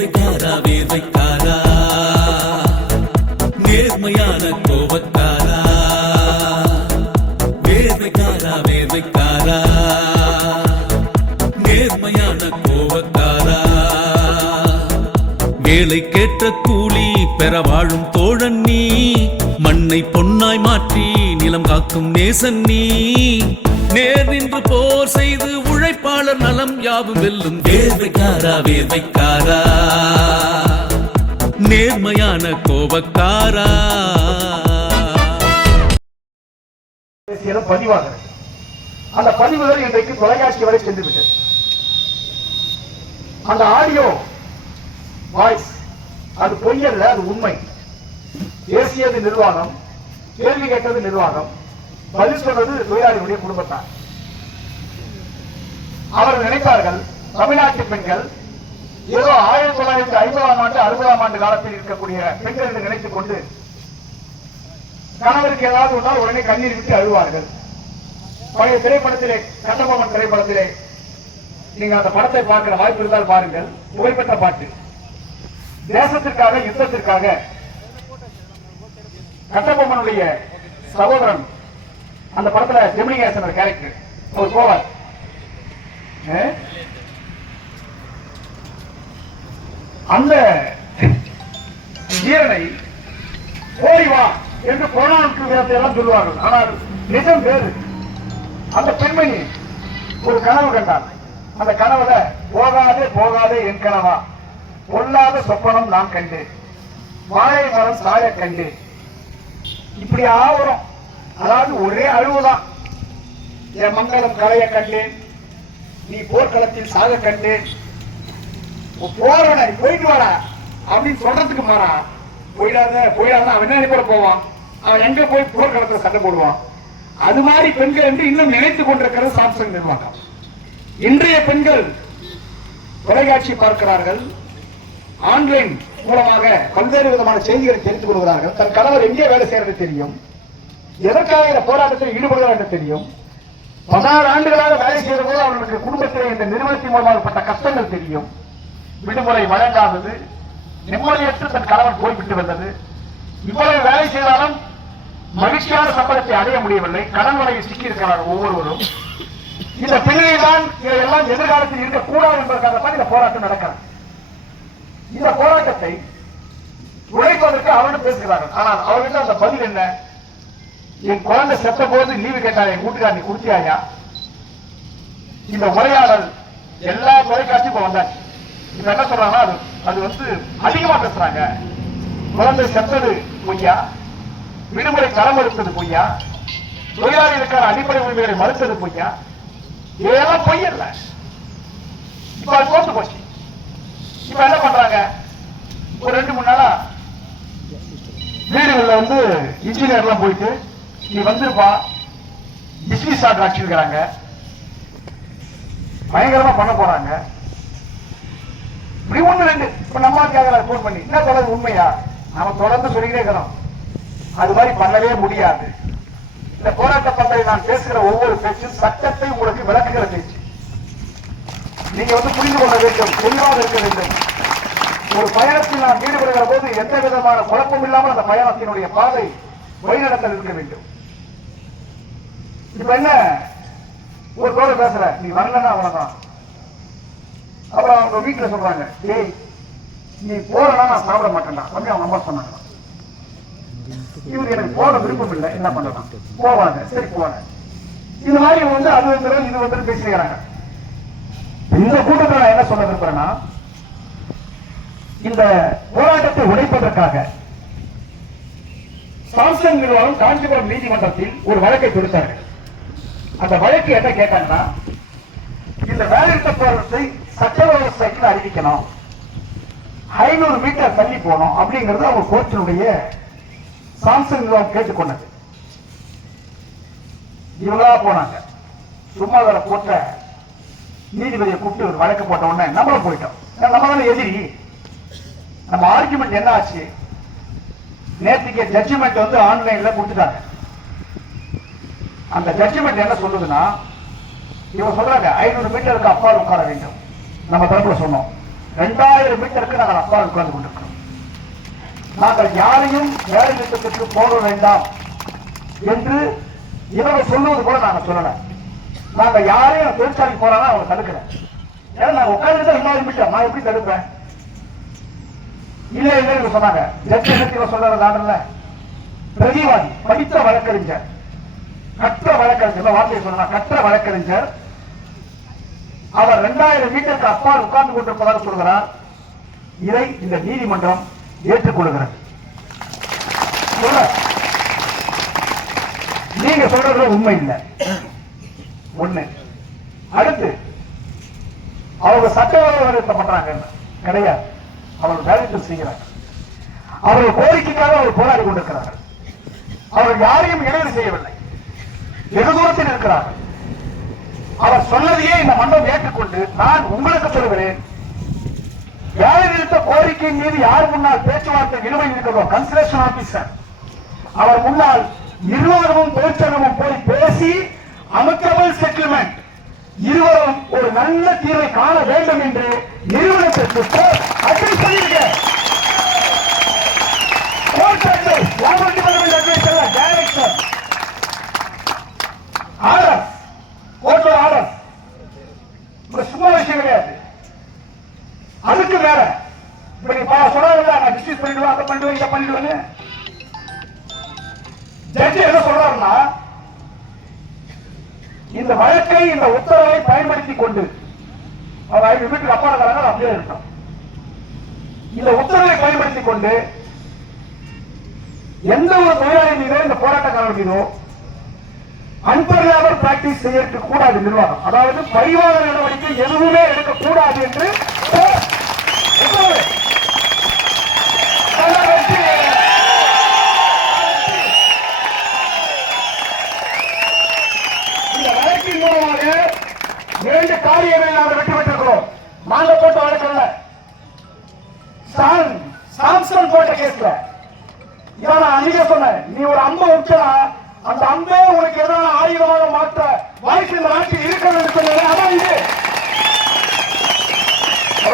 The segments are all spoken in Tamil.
வேர்வைக்காரா வேர்வைக்காரா நேர்மையான கோபக்காரா வேர்வைக்காரா வேர்வைக்காரா நேர்மையான கோபக்காரா வேலை கேட்ட கூலி பெற வாழும் தோழன் நீ மண்ணை பொன்னாய் மாற்றி நிலம் காக்கும் நேசன் நீ நேர் நின்று போர் செய்து உழைப்பாளர் நலம் யாவும் வெல்லும் வேர்வைக்காரா வேர்வைக்காரா நேர்மையான கோபக்காரா பதிவாக அந்த பதிவுகள் இன்றைக்கு தொலைக்காட்சி வரை சென்று விட்டது. அந்த ஆடியோ வாய்ஸ் அது பொய்யல்ல, அது உண்மை. பேசியது நிர்வாகம், கேள்வி கேட்டது நிர்வாகம், பதில் சொன்னது தொழிலாளிகளுடைய குடும்பத்தார். அவர்கள் நினைத்தார்கள் தமிழ்நாட்டு பெண்கள் ஏதோ 1950ஆம் ஆண்டு 60ஆம் ஆண்டு காலத்தில் இருக்கக்கூடிய பெண்கள் என்று நினைத்துக் கொண்டு கணவருக்கு ஏதாவது ஒன்றால் உடனே கண்ணீர் விட்டு அழுவார்கள். பழைய திரைப்படத்திலே, கட்டபொம்மன் திரைப்படத்திலே நீங்க அந்த படத்தை பார்க்கிற வாய்ப்பு இருந்தால் பாருங்கள். புகைப்பட்ட பாட்டு. தேசத்திற்காக, யுத்தத்திற்காக கட்டபொம்மனுடைய சகோதரன் அந்த படத்துல ஜெமினிகேசன் கேரக்டர் ஒரு கோவர். அந்த வீரனை போய் வா என்று புறநானூற்று வேதத்தை எல்லாம் சொல்லுவார்கள். ஆனால் நிஜம் வேறு. அந்த பெண்மணி ஒரு கனவு கண்டார். அந்த கனவுல போகாதே போகாதே என் கனவா, பொல்லாத சொப்பனம் நான் கண்டேன், வாழை மரம் சாய கண்டேன். இப்படி ஆவரும். அதாவது ஒரே அழுவுதான். என் மங்களம் கலைய கண்டேன், நீ போர்க்களத்தில் சாக கண்டேன், போறவன போயிட்டு வாடா அப்படின்னு சொல்றதுக்கு மாறா போயிடாத போயிடாத அவன் என்ன கூட போவான். அவன் எங்க போய் போர்க்களத்தில் சண்டை போடுவான். அது மாதிரி பெண்கள் என்று இன்னும் நினைத்துக் கொண்டிருக்கிறது சாம்சங் நிர்வாகம். இன்றைய பெண்கள் தொலைக்காட்சி பார்க்கிறார்கள், ஆன்லைன் மூலமாக பல்வேறு விதமான செய்திகளை தெரிந்து கொள்கிறார்கள். தன் கணவர் எங்கே வேலை செய்யறது தெரியும், எதற்காக இந்த போராட்டத்தில் ஈடுபடுகிறார் என்று தெரியும். 16 ஆண்டுகளாக வேலை செய்த போது அவர்களுக்கு குடும்பத்தில் இந்த நிறுவனத்தின் மூலமாகப்பட்ட கஷ்டங்கள் தெரியும். விடுமுறை வழங்காதது, நிம்மதியற்று தன் கணவன் போய்விட்டு வந்தது. இவ்வளவு வேலை செய்தாலும் மகிழ்ச்சியான சம்பளத்தை அடைய முடியவில்லை. கடன் வலையில் சிக்கியிருக்கிறார்கள் ஒவ்வொருவரும். இந்த பிள்ளையை தான் இதையெல்லாம் எதிர்காலத்தில் இருக்கக்கூடாது என்பதற்காகத்தான் இந்த போராட்டம் நடக்கிறது. இந்த போராட்டத்தை உழைப்பதற்கு அவர்கள் பேசுகிறார்கள். ஆனால் அவர்கிட்ட அந்த பதில் என்ன? என் குழந்தை செத்த போது லீவு கேட்டார், என் கூட்டுக்கார நீ குடிச்சியாயா? இந்த உரையாடல் எல்லா தொலைக்காட்சியும் வந்தாச்சு. இப்ப என்ன சொல்றாங்கன்னா அது அதிகமா பேசுறாங்க. குழந்தை செத்தது பொய்யா, விடுமுறை தரம் மறுத்தது பொய்யா, தொழிலாளிகளுக்கான அடிப்படை உரிமைகளை மறுத்தது பொய்யா, இதெல்லாம் பொய்யல்ல. இப்ப அது தோத்து போச்சு. இப்ப என்ன பண்றாங்க? ஒரு 2-3 நாளா வீடுகள்ல இன்ஜினியர் எல்லாம் போயிட்டு நீ வந்துருப்பா டிஸ்மிஸ் ஆர்டர் அடிச்சிருக்கிறாங்க, பயங்கரமா பண்ண போறாங்க. இப்படி 1-2 இப்ப நம்ம கேட்கறாரு போன் பண்ணி, என்ன தொடர்ந்து உண்மையா? நம்ம தொடர்ந்து சொல்லிக்கிட்டே இருக்கிறோம். அது மாதிரி பண்ணவே முடியாது. இந்த போராட்ட பந்தலை நான் பேசுகிற ஒவ்வொரு பேச்சும் சட்டத்தை உங்களுக்கு விளக்குகிற பேச்சு. நீங்க புரிந்து கொள்ள வேண்டும், தெளிவாக இருக்க வேண்டும். ஒரு பயணத்தில் நாம் ஈடுபடுகிற போது எந்த விதமான குழப்பம் இல்லாமல் அந்த பயணத்தினுடைய பாதை வழிநடத்தல் இருக்க வேண்டும். இப்ப என்ன ஒரு தோட பேசுற, நீ வரலன்னா அவ்வளவுதான். அப்புறம் அவங்க வீட்டுல சொல்றாங்க, ஏய் நீ போறனா நான் சாப்பிட மாட்டேன்டா அப்படி அவங்க அம்மா சொன்னாங்க. இவருக்கு எனக்கு போற விருப்பம் இல்லை, என்ன பண்ணலாம்? போவாங்க, சரி போவாங்க. இது மாதிரி அது இது பேசிக்கிறாங்க. இந்த கூட்டத்தில் நான் என்ன சொல்ல விரும்புறேன்னா, இந்த போராட்டத்தை உடைப்பதற்காக சாம்சங் நிறுவனம் காஞ்சிபுரம் நீதிமன்றத்தில் ஒரு வழக்கை தொடுத்தார்கள். அந்த வழக்கு என்ன கேட்டாங்கன்னா, இந்த வேலைநிறுத்த போராட்டத்தை சட்டவிரோத சைக்கிள் அறிவிக்கணும், 500 மீட்டர் தள்ளி போனோம் அப்படிங்கிறது அவங்க கோர்ட்டினுடைய சாம்சங் நிறுவனம் கேட்டுக்கொண்டது. இவங்களா போனாங்க. சும்மா வேலை போட்ட நீதிபதியை கூப்பிட்டு ஒரு வழக்கு போட்ட உடனே நம்மளும் போயிட்டோம். நம்ம தானே எதிரி. நம்ம ஆர்குமெண்ட் என்ன ஆச்சு? நேற்றுக்கு ஜட்ஜ்மெண்ட் ஆன்லைன்ல கொடுத்துட்டாங்க. அந்த ஜட்ஜ்மெண்ட் என்ன சொல்லுதுன்னா, இவங்க சொல்றாங்க 500 மீட்டருக்கு அப்பால் உட்கார வேண்டும். நம்ம தரப்புல சொன்னோம் 2000 மீட்டருக்கு நாங்கள் அப்பா உட்கார்ந்து கொண்டிருக்கிறோம். நாங்கள் யாரையும் வேலை நிறுத்தத்திற்கு போக வேண்டாம் என்று இவங்க சொல்லுவது கூட நாங்க சொல்லல. நாங்க யாரையும் தொழிற்சாலைக்கு போறாங்க அவங்க தடுக்கிறேன். ஏன்னா நாங்க உட்கார்ந்து 2000 மீட்டர் நான் எப்படி தடுப்பேன்? இல்ல இல்லைன்னு சொன்னாங்க. ஜட்ஜி சொல்றதுல பிரதிவாதி படித்த வழக்கறிஞர், கற்ற வழக்கறிஞர் வார்த்தையை சொன்னா கற்ற வழக்கறிஞர் அவர் 2000 மீட்டருக்கு அப்பால் உட்கார்ந்து கொண்டிருப்பதாக சொல்கிறார். இதை இந்த நீதிமன்றம் ஏற்றுக்கொள்கிறது. நீங்க சொல்றது உண்மை இல்லை. ஒண்ணு. அடுத்து அவங்க சட்டவிரோத பண்றாங்க கிடையாது. அவர்கள் வேலை செய்கிறார்கள். அவர்கள் கோரிக்கைக்காக அவர் போராடி கொண்டிருக்கிறார்கள். அவர்கள் யாரையும் இடைவெளி செய்யவில்லை. வெகு தூரத்தில் இருக்கிறார்கள். அவர் சொன்னதையே இந்த மன்றம் ஏற்றுக்கொண்டு நான் உங்களுக்கு சொல்கிறேன், வேலை நிறுத்த கோரிக்கையின் மீது யார் முன்னால் பேச்சுவார்த்தை நிலுவையில் இருக்கிறதோ கன்சலேஷன் ஆபீசர் அவர் முன்னால் இருவரும் தொழிற்சங்கமும் போய் பேசி அமிக்கபிள் செட்டில்மெண்ட் இருவரும் ஒரு நல்ல தீர்வை காண வேண்டும் என்று நிறுவனத்திற்கு சும்மா விஷயம் கிடையாது. அதுக்கு மேல சொன்னாங்க நான் டிஸ்மிஸ் பண்ணிடுவேன், அதை பண்ணிடுவேன், இதை பண்ணிடுவேன்னு. ஜட்ஜி என்ன சொல்றாருன்னா, இந்த வழக்கை இந்த உத்தரவை பயன்படுத்திக் கொண்டு அவர் வீட்டுக்கு அப்பா இருக்கிறாங்க அப்படியே இருக்கணும். இந்த உத்தரவை பயன்படுத்திக் கொண்டு எந்த ஒரு தொழிலாளி மீதோ இந்த போராட்டக்காரர் மீதோ அன்பர்லாபர் பிராக்டிஸ் செய்யறதுக்கு கூடாது நிர்வாகம். அதாவது பரிவார நடவடிக்கை எதுவுமே எடுக்கக்கூடாது என்று இந்த வழக்கின் மூலமாக 2 காரியங்களை நாங்கள் வெற்றி பெற்றிருக்கிறோம். நாங்க போட்ட வழக்கல்ல, சாம்சன் போட்ட கேஸ்ல இவன் அன்னைக்கே சொன்னேன், நீ ஒரு அம்பை விட்டா அந்த அம்பே உனக்கு எதிரான ஆயுதமாக மாற்ற வாய்ப்பு இந்த நாட்டில் இருக்கிறது என்று சொன்னது. அதான் இது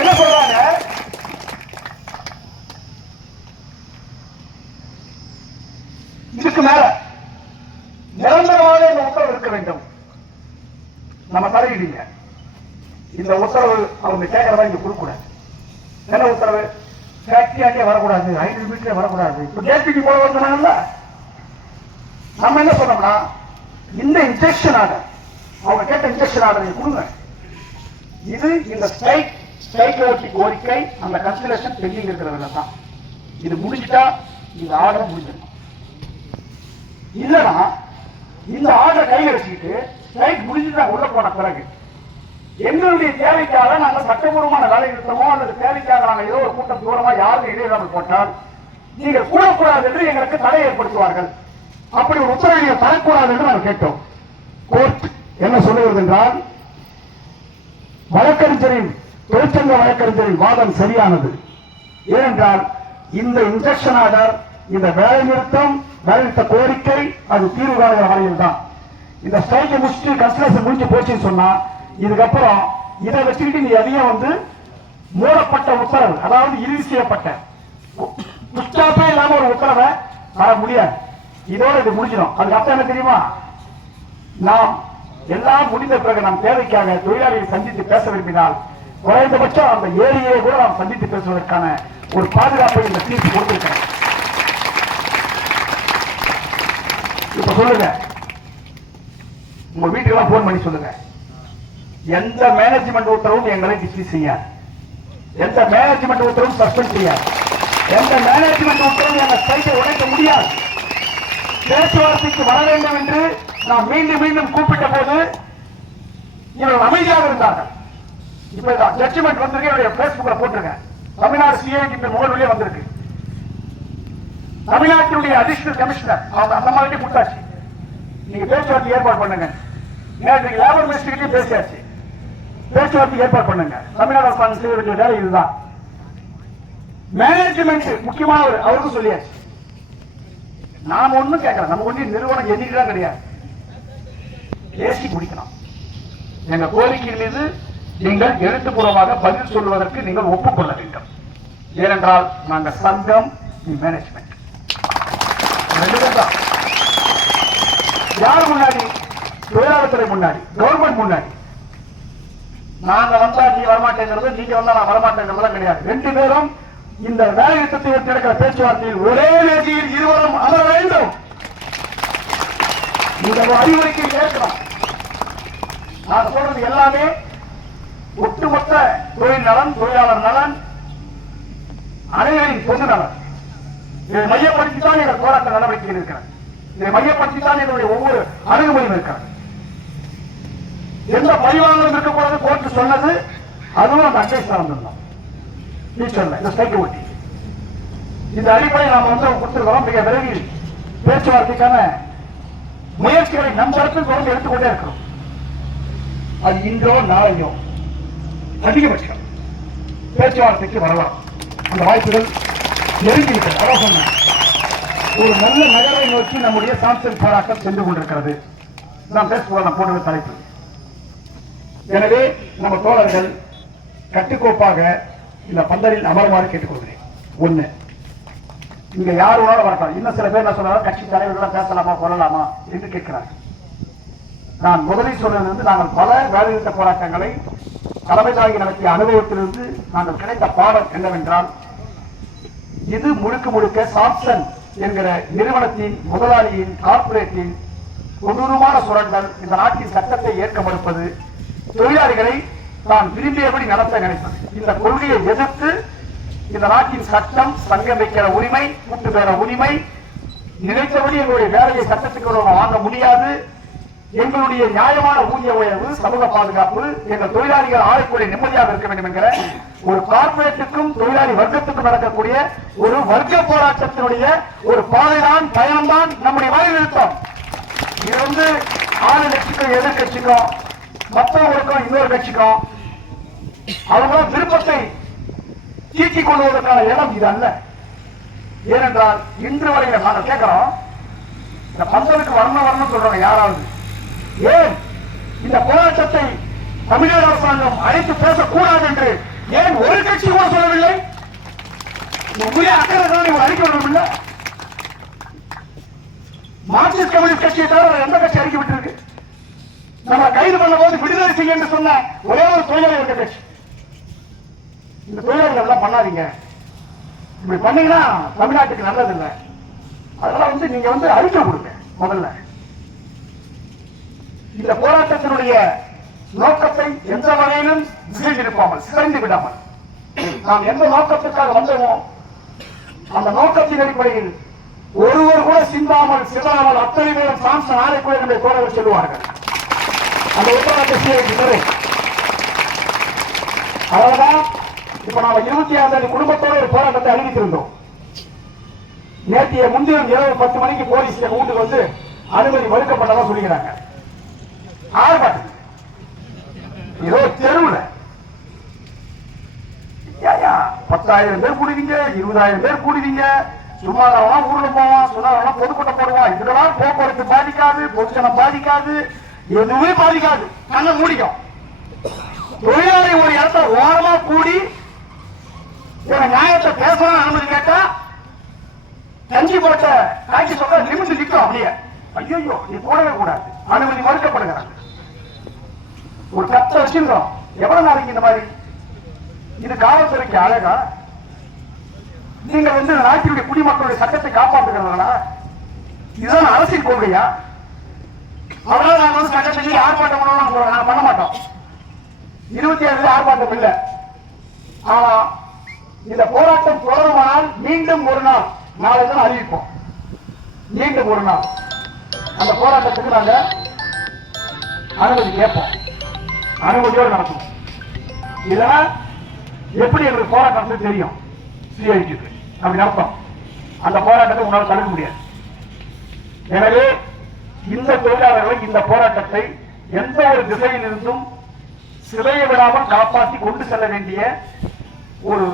என்ன சொல்றாங்க, இதுக்கு மேல நிரந்தரமாக இந்த உத்தரவு இருக்க வேண்டும். நம்ம தலையிடுங்க. இந்த உத்தரவு அவங்க கேட்கறதா இங்க கொடுக்கூடாது. என்ன உத்தரவு? ஃபேக்டரியாக்கே வரக்கூடாது, 500 மீட்டரே வரக்கூடாது. இப்ப கேள்விக்கு போல வந்தாங்கல்ல, நம்ம என்ன சொன்னோம்னா இந்த இன்ஜெக்ஷன் ஆர்டர் அவங்க கேட்ட இன்ஜெக்ஷன் ஆர்டர் கொடுங்க. இது இந்த ஸ்ட்ரைக் கோரிக்கை அந்த கன்சிடரேஷன் பெண்டிங் இருக்கிறதுல தான். இது முடிஞ்சிட்டா இந்த ஆர்டர் முடிஞ்சிடும். இல்லைன்னா இந்த ஆர்டர் கையில் வச்சுக்கிட்டு ஸ்ட்ரைக் முடிஞ்சுதான் உள்ள போன பிறகு எங்களுடைய தேவைக்காக நாங்கள் சட்டபூர்வமான வேலை நிறுத்தமோ அல்லது தேவைக்காக நாங்கள் ஏதோ ஒரு கூட்டம் தூரமா யாரும் இடையிடாமல் போட்டால் நீங்கள் கூடக்கூடாது என்று எங்களுக்கு தடை ஏற்படுத்துவார்கள். அப்படி ஒரு உத்தரவை தரக்கூடாது என்று நாங்கள் கேட்டோம். கோர்ட் என்ன சொல்லுவது என்றால், வழக்கறிஞரின் தொழிற்சங்க வழக்கறிஞரின் வாதம் சரியானது. ஏனென்றால் இந்த இன்ஜெக்ஷன் ஆர்டர், இந்த வேலை நிறுத்த கோரிக்கை அது தீர்வு காணுகிற வரையில் தான். இந்த ஸ்ட்ரைக்கை முடிச்சுட்டு கன்சலேஷன் முடிஞ்சு போச்சுன்னு சொன்னா இதுக்கப்புறம் இதை வச்சுக்கிட்டு நீ எதையும் மூடப்பட்ட உத்தரவு, அதாவது இறுதி செய்யப்பட்ட புஷ்டாப்பே இல்லாம ஒரு உத்தரவை தர முடியாது. இதோட இது முடிஞ்சிடும். அதுக்கப்புறம் என்ன தெரியுமா, நாம் எல்லாம் முடிந்த பிறகு நாம் தேவைக்காக தொழிலாளிகளை சந்தித்து பேச விரும்பினால் குறைந்தபட்சம் அந்த ஏரியை கூட நாம் சந்தித்து பேசுவதற்கான ஒரு பாதுகாப்பை இந்த தீர்ப்பு கொடுத்திருக்கிறேன். இப்ப சொல்லுங்க, உங்க வீட்டுக்கெல்லாம் போன் பண்ணி சொல்லுங்க, எந்த மேனேஜ்மெண்ட் உத்தரவும் எங்களை டிஸ்மிஸ் செய்யாது, எந்த மேனேஜ்மெண்ட் உத்தரவும் சஸ்பெண்ட் செய்யாது, எந்த மேனேஜ்மெண்ட் உத்தரவும் எங்க ஸ்ட்ரைக்கை உடைக்க முடியாது. பேச்சுவார்த்தைக்கு வர வேண்டும் என்று நான் மீண்டும் மீண்டும் கூப்பிட்ட போது இவர்கள் அமைதியாக இருந்தார்கள். இப்ப ஜட்ஜ்மெண்ட் வந்திருக்கு, என்னுடைய பேஸ்புக்ல போட்டிருக்கேன். தமிழ்நாடு சிஐடி முகநூலியே வந்திருக்கு. தமிழ்நாட்டினுடைய அடிஷனல் கமிஷனர் அவங்க அந்த மாதிரி கொடுத்தாச்சு, நீங்க பேச்சுவார்த்தை ஏற்பாடு பண்ணுங்க. நேற்று லேபர் மினிஸ்டர்கிட்டே பேசியாச்சு, பேச்சுவார்த்தை ஏற்பாடு பண்ணுங்க. தமிழ்நாடு அரசாங்கம் செய்ய வேண்டிய வேலை இதுதான். மேனேஜ்மெண்ட் முக்கியமான அவருக்கும் சொல்லியாச்சு. நாம ஒண்ணும் கேட்கலாம், நம்ம ஒண்ணு நிறுவனம் எதிரிதான் கிடையாது. பேசி முடிக்கணும். எங்க கோரிக்கை மீது நீங்கள் எழுத்துப்பூர்வமாக பதில் சொல்வதற்கு நீங்கள் ஒப்புக்கொள்ள வேண்டும். ஏனென்றால் நாங்கள் சங்கம், மேனேஜ்மெண்ட் யார் முன்னாடி? தொழிலாளர்துறை முன்னாடி, கவர்மெண்ட் முன்னாடி. நாங்க வந்தா நீ வரமாட்டேங்கிறது, நீங்க வந்தா நான் வரமாட்டேங்கிறது கிடையாது. ரெண்டு பேரும் இந்த வேலை நிறுத்தத்தை ஒட்டி நடக்கிற பேச்சுவார்த்தையில் ஒரே வேதியில் இருவரும் அமர வேண்டும். இந்த அறிவுரைக்கு கேட்கலாம். நான் சொல்றது எல்லாமே ஒட்டுமொத்த தொழில் நலன், தொழிலாளர் நலன், அனைவரின் பொது நலன். இதை மையப்படுத்தித்தான் எங்கள் போராட்ட நடவடிக்கைகள் இருக்கிறது. இதை மையப்படுத்தித்தான் என்னுடைய ஒவ்வொரு அணுகுமுறையும் இருக்கிறது. எந்த பரிவாங்களும் இருக்கக்கூடாது கோர்ட்டு சொன்னது, அதுவும் அந்த அட்வைஸ் நடந்திருந்தோம். இந்த ஸ்ட்ரைக்கை ஒட்டி இந்த அடிப்படை நாம் கொடுத்திருக்கிறோம். மிக விரைவில் பேச்சுவார்த்தைக்கான முயற்சிகளை நம் தரப்பில் தொடர்ந்து எடுத்துக்கொண்டே இருக்கிறோம். அது இன்றோ நாளையோ அதிகபட்சம் பேச்சுவார்த்தைக்கு வரலாம். அந்த வாய்ப்புகள் நெருங்கிவிட்டது. அதான் சொன்னேன், ஒரு நல்ல நகரை நோக்கி நம்முடைய சாம்சங் போராட்டம் சென்று கொண்டிருக்கிறது. நாம் பேசுவோம் போன்ற தலைப்பு. எனவே நம்ம தோழர்கள் கட்டுக்கோப்பாக இந்த பந்தலில் அமருமாறு கேட்டுக்கொள்கிறேன். ஒண்ணு, இங்க யார் வேணாலும் வரலாம். இன்னும் சில பேர் என்ன சொல்றாங்க, கட்சி தலைவர்கள் பேசலாமா கொள்ளலாமா என்று கேட்கிறார்கள். நான் முதலில் சொன்னது வந்து, நாங்கள் பல வேலைநிறுத்த போராட்டங்களை தலைமை தாங்கி நடத்திய அனுபவத்திலிருந்து நாங்கள் கிடைத்த பாடம் என்னவென்றால், இது முழுக்க முழுக்க சாம்சங் என்கிற நிறுவனத்தின் முதலாளியின் கார்பரேட்டின் கொடூரமான சுரண்டல். இந்த நாட்டின் சட்டத்தை ஏற்க மறுப்பது, தொழிலாளிகளை தான் விரும்பியபடி நடத்த நினைப்பது. இந்த கொள்கையை எதிர்த்து இந்த நாட்டின் சட்டம், சங்கம் வைக்கிற உரிமை, கூட்டு பெற உரிமை, நினைத்தபடி எங்களுடைய வேலையை சட்டத்துக்கு வாங்க முடியாது, எங்களுடைய நியாயமான ஊதிய உயர்வு, சமூக பாதுகாப்பு, எங்கள் தொழிலாளிகள் ஆலைக்குள்ள நிம்மதியாக இருக்க வேண்டும் என்கிற ஒரு கார்பரேட்டுக்கும் தொழிலாளி வர்க்கத்துக்கும் நடக்கக்கூடிய ஒரு வர்க்க போராட்டத்தினுடைய ஒரு பாதைதான், பயணம்தான் நம்முடைய வேலை நிறுத்தம். இது வந்து ஆளுங்கட்சிக்கும் எதிர்கட்சிக்கும், மற்றவங்களுக்கும் இன்னொரு கட்சிக்கும் அவங்க விருப்பத்தை தீட்டிக் கொள்வதற்கான இடம் இது அல்ல. ஏனென்றால் இன்று வரையில் நாங்கள் கேட்கிறோம், இந்த பந்தலுக்கு வரணும் சொல்றாங்க யாராவது. ஏன் இந்த போராட்டத்தை தமிழக அரசாங்கம் அழைத்து பேசக்கூடாது என்று ஏன் ஒரு கட்சி கூட சொல்லவில்லை? அக்கறை அறிக்கை விடவில்லை. மார்க்சிஸ்ட் கம்யூனிஸ்ட் கட்சியை தவிர எந்த கட்சி அறிக்கை விட்டு நம்ம கைது பண்ண போது விடுதலை செய்ய என்று சொன்ன ஒரே ஒரு தொழிலாளி இருக்க கட்சி. இந்த தொழிலாளிகள் எல்லாம் பண்ணாதீங்க, இப்படி பண்ணீங்கன்னா தமிழ்நாட்டுக்கு நல்லது இல்லை. அதெல்லாம் வந்து நீங்க வந்து அறிக்கை கொடுங்க. முதல்ல இந்த போராட்டத்தினுடைய நோக்கத்தை எந்த வகையிலும் திசை திருப்பாமல், சிதைந்து விடாமல், நாம் எந்த நோக்கத்திற்காக வந்தோமோ அந்த நோக்கத்தின் அடிப்படையில் ஒருவர் கூட சிந்தாமல் சிதறாமல் அத்தனை பேரும் சாம்சன் ஆலைக்குள்ள என்னுடைய தோழர்கள் செல்வார்கள். அந்த போராட்ட சீரை அதனால்தான் இப்ப நாம 26 குடும்பத்தோட ஒரு போராட்டத்தை அறிவித்திருந்தோம். நேற்றைய முன்தினம் இரவு 10 மணிக்கு போலீஸ் வீட்டுக்கு வந்து அனுமதி மறுக்கப்பட்டதா சொல்லிக்கிறாங்க. ஆர்ப்பாட்டம் ஏதோ தெருவுல 10,000 பேர் கூடுவீங்க, 20,000 பேர் கூடுவீங்க, சும்மா ஊர்ல போவான், சொன்னா பொதுக்கூட்டம் போடுவான். இதெல்லாம் போக்குவரத்து பாதிக்காது, பொதுஜனம் பாதிக்காது, எதுவுமே பாதிக்காது. கண்ணை மூடிக்கும். தொழிலாளி ஒரு இடத்த ஓரமா கூடி நியாயத்தை பேசணும் அனுமதி கேட்டா கஞ்சி போட்ட காட்சி சொல்ற நிமிந்து நிற்கும். அப்படியே ஐயோ நீ போடவே கூடாது, அனுமதி மறுக்கப்படுகிறாங்க. ஒரு கத்தை வச்சிருந்தோம். எவ்வளவு நாளைக்கு இந்த மாதிரி? இது காவல்துறைக்கு அழகா? நீங்க வந்து நாட்டினுடைய குடிமக்களுடைய சட்டத்தை காப்பாற்றுகிறவர்களா? இதுதான் அரசின் கொள்கையா? அதனால நாங்க வந்து சட்டத்தை ஆர்ப்பாட்டம் பண்ணணும் நாங்க பண்ண மாட்டோம். 27 ஆர்ப்பாட்டம் இல்லை. ஆனா இந்த போராட்டம் தொடருமானால் மீண்டும் ஒரு நாள், நாளை தான் அறிவிப்போம். மீண்டும் ஒரு நாள் அந்த போராட்டத்துக்கு நாங்க அனுமதி கேட்போம், அனுமதியோடு நடத்துவோம். இதெல்லாம் எப்படி எங்களுக்கு போராட்டம் தெரியும், சிஐடிக்கு அப்படி நடத்தும். அந்த போராட்டத்தை உங்களால் தடுக்க முடியாது. எனவே இந்த தொழிலாளர்களை இந்த போராட்டத்தை எந்த ஒரு திசையில் இருந்தும் சிலைய விடாமல் காப்பாற்றி கொண்டு செல்ல வேண்டிய ஒரு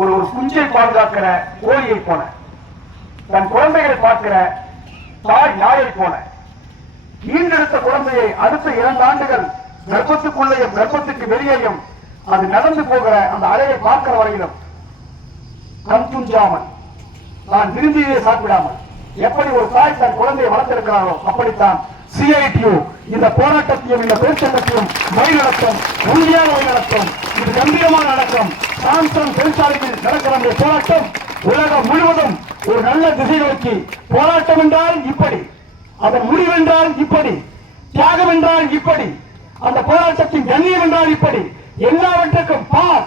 ஒரு குஞ்சை பாதுகாக்கிற கோழியை போல, தன் குழந்தைகளை பார்க்கிற தாய் நாயை போல, ஈண்டெடுத்த குழந்தையை அடுத்த 2 ஆண்டுகள் கர்ப்பத்துக்குள்ளேயும் கர்ப்பத்துக்கு வெளியேயும் அது நடந்து போகிற அந்த அழகை பார்க்கிற வரையிலும் கண் துஞ்சாமல் நான் விரும்பியே சாப்பிடாமல் எப்படி ஒரு தாய் தன் குழந்தையை வளர்த்திருக்கிறாரோ அப்படித்தான் CITU இந்த போராட்டத்தையும் இந்த தொழிற்சங்கத்தையும் வழிநடத்தும், உறுதியாக வழிநடத்தும். இது கம்பீரமாக நடக்கும். சாம்சங் தொழிற்சாலையில் நடக்கிற அந்த போராட்டம் உலகம் முழுவதும் ஒரு நல்ல திசை நோக்கி, போராட்டம் என்றால் இப்படி, அதன் முடிவென்றால் இப்படி, தியாகம் என்றால் இப்படி, அந்த போராட்டத்தின் கண்ணியம் என்றால் இப்படி, எல்லாவற்றுக்கும் பார்